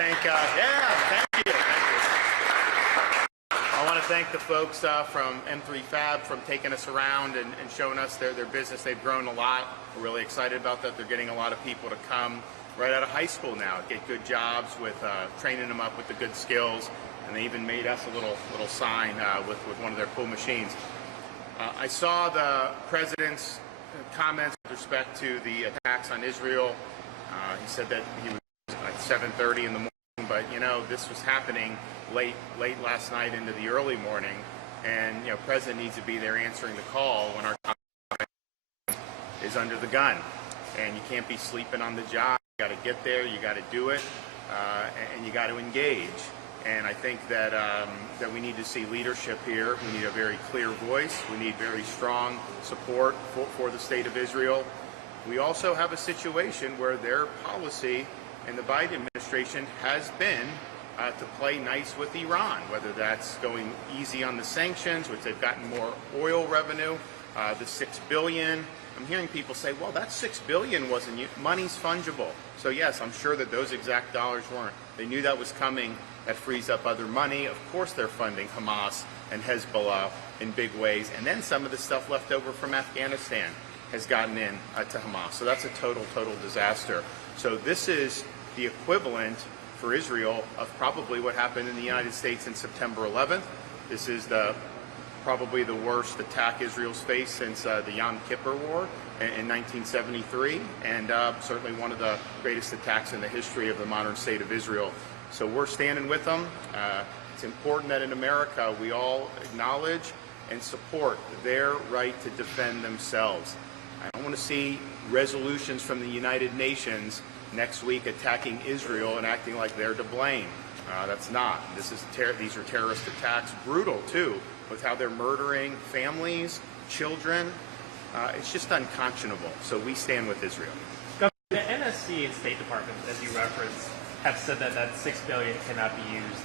thank, thank you. I want to thank the folks from M3 Fab from taking us around and showing us their business. They've grown a lot. We're really excited about that. They're getting a lot of people to come right out of high school now, get good jobs with training them up with the good skills. And they even made us a little sign with one of their cool machines. I saw the president's comments with respect to the attacks on Israel. He said that he was at 7:30 in the morning, but you know, this was happening late last night into the early morning, and you know, president needs to be there answering the call when our country is under the gun, and you can't be sleeping on the job. You got to get there, you got to do it, and you got to engage. And I think that that we need to see leadership here. We need a very clear voice. We need very strong support for the state of Israel. We also have a situation where their policy in the Biden administration has been to play nice with Iran, whether that's going easy on the sanctions, which they've gotten more oil revenue, the $6 billion. I'm hearing people say, well, that $6 billion wasn't money's fungible. So yes, I'm sure that those exact dollars weren't. They knew that was coming. That frees up other money. Of course they're funding Hamas and Hezbollah in big ways. And then some of the stuff left over from Afghanistan has gotten in to Hamas. So that's a total disaster. So this is the equivalent for Israel of probably what happened in the United States in September 11th. This is probably the worst attack Israel's faced since the Yom Kippur War in 1973, and certainly one of the greatest attacks in the history of the modern state of Israel. So we're standing with them. It's important that in America we all acknowledge and support their right to defend themselves. I don't want to see resolutions from the United Nations next week attacking Israel and acting like they're to blame. That's not. These are terrorist attacks, brutal too, with how they're murdering families, children. It's just unconscionable. So we stand with Israel. The NSC and State Department, as you referenced, have said that that $6 billion cannot be used,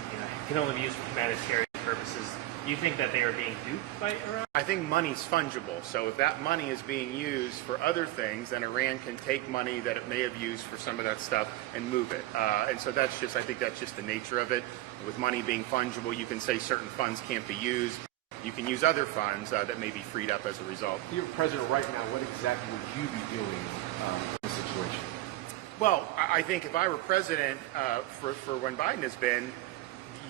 can only be used for humanitarian purposes. Do you think that they are being duped by Iran? I think money's fungible. So if that money is being used for other things, then Iran can take money that it may have used for some of that stuff and move it. And so I think that's just the nature of it. With money being fungible, you can say certain funds can't be used. You can use other funds that may be freed up as a result. You're president right now. What exactly would you be doing in this situation? Well, I think if I were president for when Biden has been,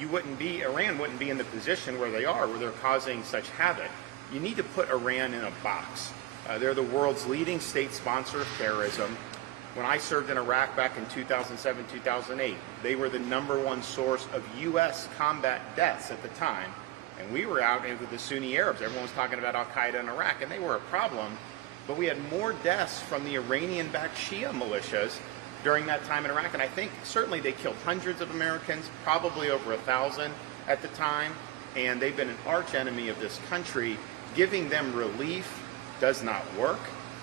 Iran wouldn't be in the position where they are, where they're causing such havoc. You need to put Iran in a box. They're the world's leading state sponsor of terrorism. When I served in Iraq back in 2007, 2008, they were the #1 source of U.S. combat deaths at the time. And we were out with the Sunni Arabs. Everyone was talking about Al-Qaeda in Iraq, and they were a problem. But we had more deaths from the Iranian-backed Shia militias during that time in Iraq, and I think certainly they killed hundreds of Americans, probably over 1,000 at the time, and they've been an arch enemy of this country. Giving them relief does not work.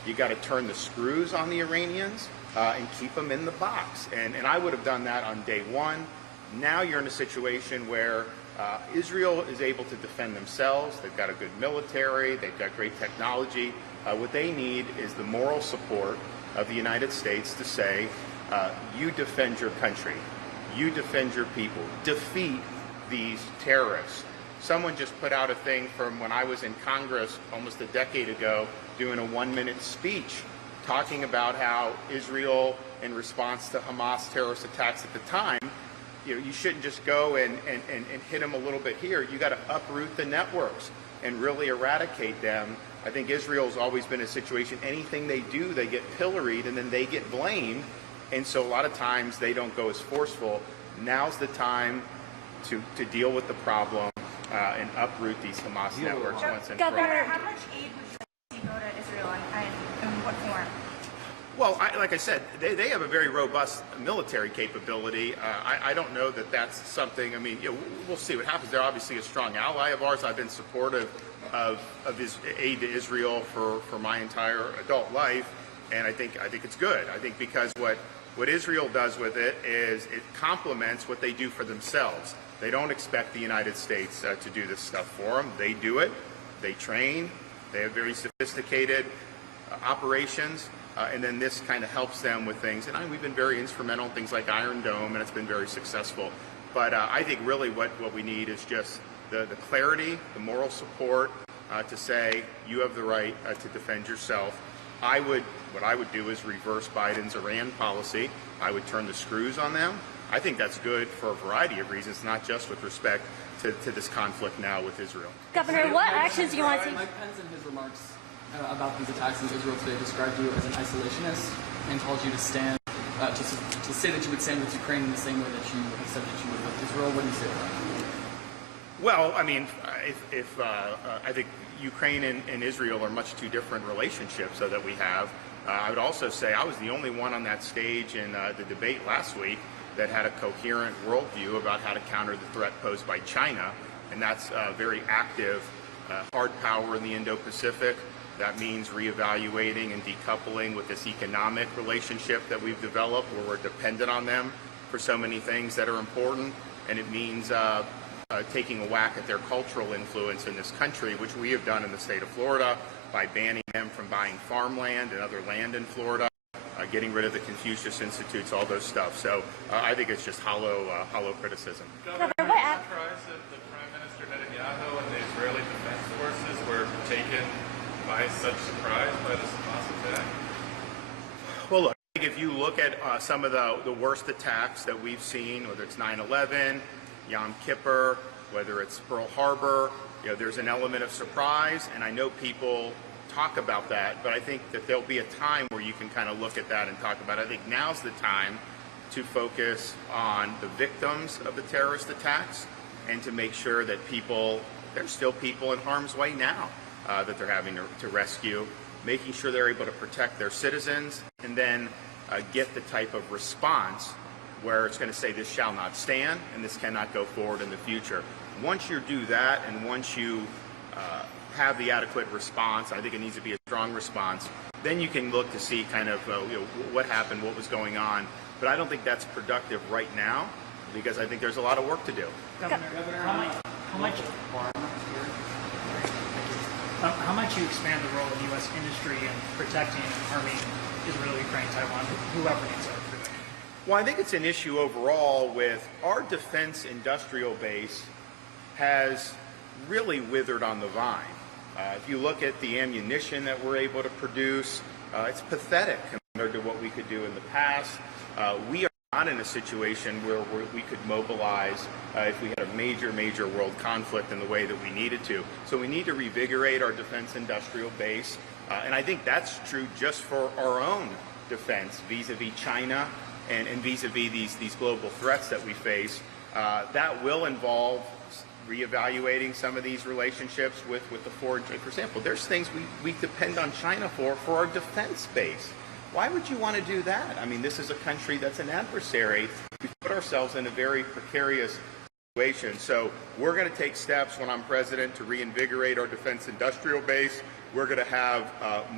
You got to turn the screws on the Iranians and keep them in the box, and I would have done that on day one. Now you're in a situation where Israel is able to defend themselves. They've got a good military, they've got great technology. What they need is the moral support of the United States to say, you defend your country, you defend your people, defeat these terrorists. Someone just put out a thing from when I was in Congress almost a decade ago doing a 1-minute speech talking about how Israel, in response to Hamas terrorist attacks at the time, you shouldn't just go and hit them a little bit here. You got to uproot the networks and really eradicate them. I think Israel's always been in a situation, anything they do, they get pilloried and then they get blamed. And so a lot of times they don't go as forceful. Now's the time to deal with the problem and uproot these Hamas networks once and for all. Governor, how much aid would you like to see go to Israel and in what form? Well, like I said, they have a very robust military capability. I don't know that that's something, we'll see what happens. They're obviously a strong ally of ours. I've been supportive of his aid to Israel for my entire adult life, and I think it's good. I think because what Israel does with it is it complements what they do for themselves. They don't expect the United States to do this stuff for them. They do it. They train. They have very sophisticated operations. and then this kind of helps them with things. And we've been very instrumental in things like Iron Dome, and it's been very successful. But I think really what we need is just the clarity, the moral support to say you have the right to defend yourself. What I would do is reverse Biden's Iran policy. I would turn the screws on them. I think that's good for a variety of reasons, not just with respect to this conflict now with Israel. Governor, what actions do you want to take? Mike Pence in his remarks about these attacks in Israel today described you as an isolationist and told you to stand, to say that you would stand with Ukraine in the same way that you have said that you would with Israel. What do you say to that? Well, I mean, I think Ukraine and Israel are much too different relationships that we have. I would also say I was the only one on that stage in the debate last week that had a coherent worldview about how to counter the threat posed by China, and that's very active hard power in the Indo-Pacific. That means reevaluating and decoupling with this economic relationship that we've developed where we're dependent on them for so many things that are important, and it means taking a whack at their cultural influence in this country, which we have done in the state of Florida by banning them from buying farmland and other land in Florida, getting rid of the Confucius Institutes, all those stuff. So I think it's just hollow criticism. Governor, are you surprised that the Prime Minister Netanyahu and the Israeli Defense Forces were taken by such surprise by this Hamas attack? Well, look, I think if you look at some of the worst attacks that we've seen, whether it's 9/11, Yom Kippur, whether it's Pearl Harbor, there's an element of surprise, and I know people talk about that, but I think that there'll be a time where you can kind of look at that and talk about it. I think now's the time to focus on the victims of the terrorist attacks and to make sure that there's still people in harm's way now that they're having to rescue, making sure they're able to protect their citizens, and then get the type of response where it's going to say this shall not stand and this cannot go forward in the future. Once you do that, and once you have the adequate response, I think it needs to be a strong response, then you can look to see kind of what happened, what was going on. But I don't think that's productive right now, because I think there's a lot of work to do. Governor, how might you expand the role of U.S. industry in protecting and arming Israel, Ukraine, Taiwan, whoever needs our protection? Well, I think it's an issue overall with our defense industrial base has really withered on the vine. If you look at the ammunition that we're able to produce, it's pathetic compared to what we could do in the past. We are not in a situation where we could mobilize if we had a major world conflict in the way that we needed to. So we need to revigorate our defense industrial base, and I think that's true just for our own defense vis-a-vis China and vis-a-vis these global threats that we face. That will involve reevaluating some of these relationships with the foreign trade. For example, there's things we depend on China for our defense base. Why would you want to do that? I mean, this is a country that's an adversary. We put ourselves in a very precarious situation. So we're going to take steps when I'm president to reinvigorate our defense industrial base. We're going to have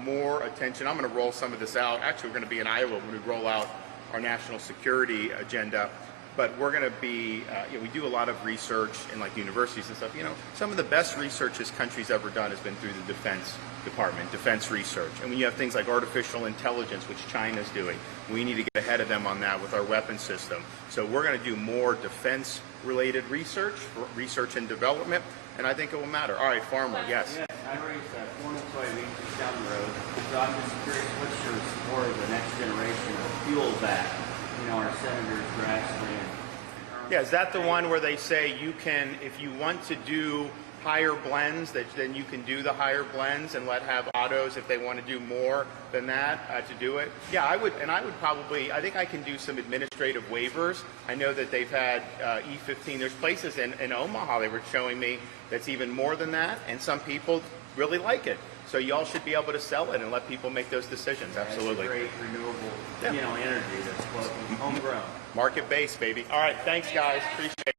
more attention. I'm going to roll some of this out. Actually, we're going to be in Iowa when we roll out our national security agenda. But we're going to be, we do a lot of research in like universities and stuff. Some of the best research this country's ever done has been through the Defense Department, defense research. And when you have things like artificial intelligence, which China's doing, we need to get ahead of them on that with our weapon system. So we're going to do more defense-related research and development, and I think it will matter. All right, Farmer, yes. Yes, I raised corn and soybeans just down the road. So I'm just curious, what's your support of the next generation of fuel back? Our senators Grassley and Yeah, is that the one where they say you can, if you want to do higher blends, then you can do the higher blends and have autos if they want to do more than that to do it? Yeah, I would probably, I think I can do some administrative waivers. I know that they've had E15. There's places in Omaha they were showing me that's even more than that, and some people really like it. So y'all should be able to sell it and let people make those decisions. Absolutely. Great renewable, energy that's homegrown. Market based, baby. All right, thanks guys. Appreciate it.